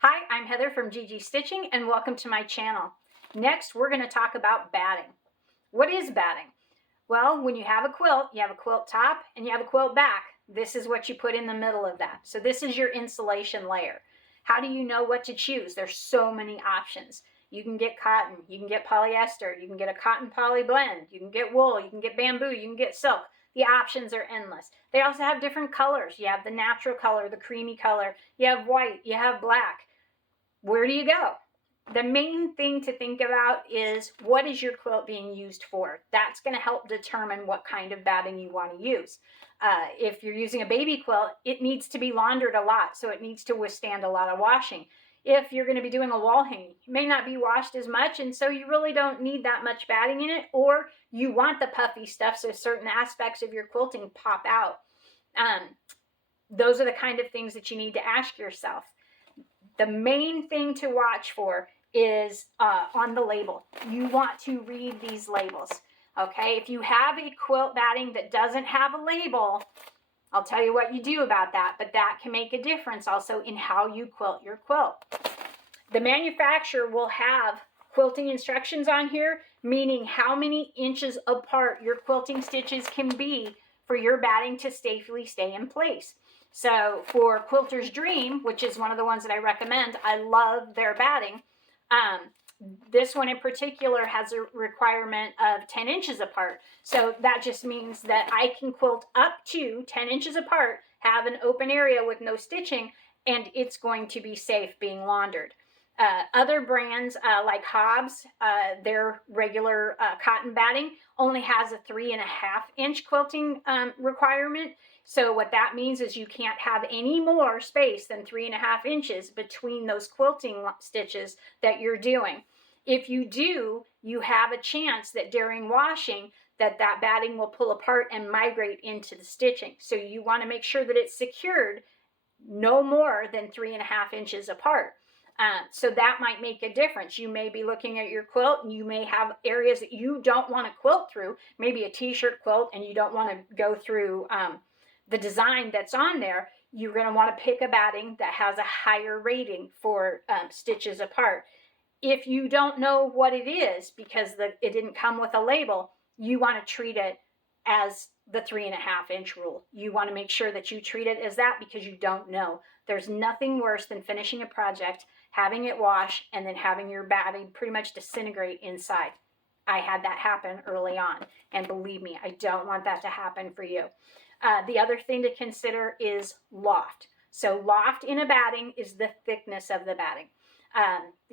Hi, I'm Heather from GG Stitching and welcome to my channel. Next, we're going to talk about batting. What is batting? Well, when you have a quilt, you have a quilt top and you have a quilt back. This is what you put in the middle of that. So this is your insulation layer. How do you know what to choose? There's so many options. You can get cotton, you can get polyester, you can get a cotton poly blend, you can get wool, you can get bamboo, you can get silk. The options are endless. They also have different colors. You have the natural color, the creamy color, you have white, you have black. Where do you go? The main thing to think about is what is your quilt being used for? That's going to help determine what kind of batting you want to use. If you're using a baby quilt, it needs to be laundered a lot, so it needs to withstand a lot of washing. If you're going to be doing a wall hanging, it may not be washed as much, and so you really don't need that much batting in it, or you want the puffy stuff so certain aspects of your quilting pop out. Those are the kind of things that you need to ask yourself. The main thing to watch for is on the label. You want to read these labels, okay? If you have a quilt batting that doesn't have a label, I'll tell you what you do about that, but that can make a difference also in how you quilt your quilt. The manufacturer will have quilting instructions on here, meaning how many inches apart your quilting stitches can be for your batting to safely stay in place. So for Quilter's Dream, which is one of the ones that I recommend, I love their batting. This one in particular has a requirement of 10 inches apart. So that just means that I can quilt up to 10 inches apart, have an open area with no stitching, and it's going to be safe being laundered. Other brands like Hobbs, their regular cotton batting only has a 3.5 inch quilting requirement. So what that means is you can't have any more space than 3.5 inches between those quilting stitches that you're doing. If you do, you have a chance that during washing that batting will pull apart and migrate into the stitching. So you want to make sure that it's secured no more than 3.5 inches apart. So that might make a difference. You may be looking at your quilt and you may have areas that you don't want to quilt through, maybe a t-shirt quilt, and you don't want to go through the design that's on there. You're going to want to pick a batting that has a higher rating for stitches apart. If you don't know what it is because it didn't come with a label, you want to treat it as the 3.5 inch rule. You want to make sure that you treat it as that because you don't know. There's nothing worse than finishing a project, having it wash, and then having your batting pretty much disintegrate inside. I had that happen early on, and believe me, I don't want that to happen for you. The other thing to consider is loft. So loft in a batting is the thickness of the batting.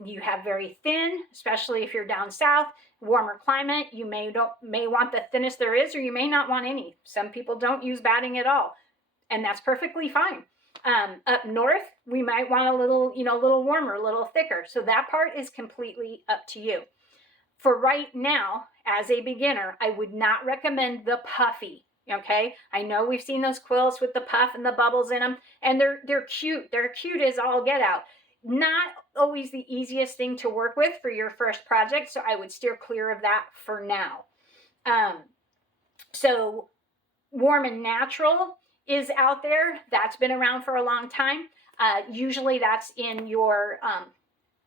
You have very thin, especially if you're down south, warmer climate, you may want the thinnest there is, or you may not want any. Some people don't use batting at all, and that's perfectly fine. Up north, we might want a little warmer, a little thicker. So that part is completely up to you. For right now, as a beginner, I would not recommend the puffy. Okay, I know we've seen those quilts with the puff and the bubbles in them, and they're cute. They're cute as all get out. Not always the easiest thing to work with for your first project, so I would steer clear of that for now. So Warm and Natural is out there. That's been around for a long time. Usually that's in your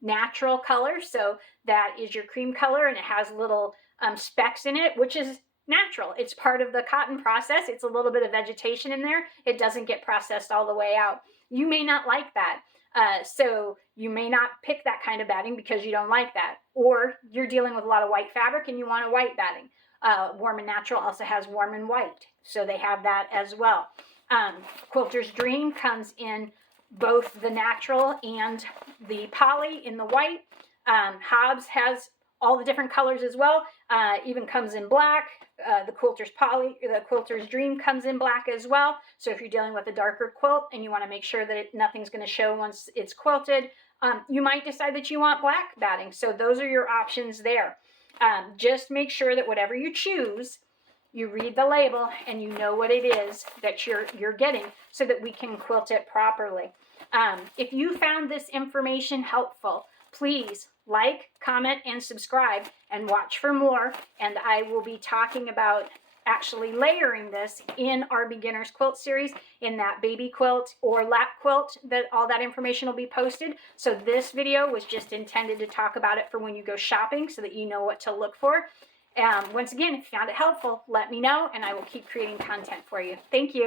natural color, so that is your cream color, and it has little specks in it, which is natural. It's part of the cotton process. It's a little bit of vegetation in there. It doesn't get processed all the way out. You may not like that. So you may not pick that kind of batting because you don't like that. Or you're dealing with a lot of white fabric and you want a white batting. Warm and Natural also has warm and white. So they have that as well. Quilter's Dream comes in both the natural and the poly in the white. Hobbs has all the different colors as well. Even comes in black. The Quilter's Dream comes in black as well. So if you're dealing with a darker quilt and you want to make sure that nothing's going to show once it's quilted, you might decide that you want black batting. So those are your options there. Just make sure that whatever you choose, you read the label and you know what it is that you're getting so that we can quilt it properly. If you found this information helpful, please like, comment, and subscribe, and watch for more. And I will be talking about actually layering this in our beginner's quilt series, in that baby quilt or lap quilt, that all that information will be posted. So this video was just intended to talk about it for when you go shopping, so that you know what to look for. Once again, if you found it helpful, let me know and I will keep creating content for you. Thank you.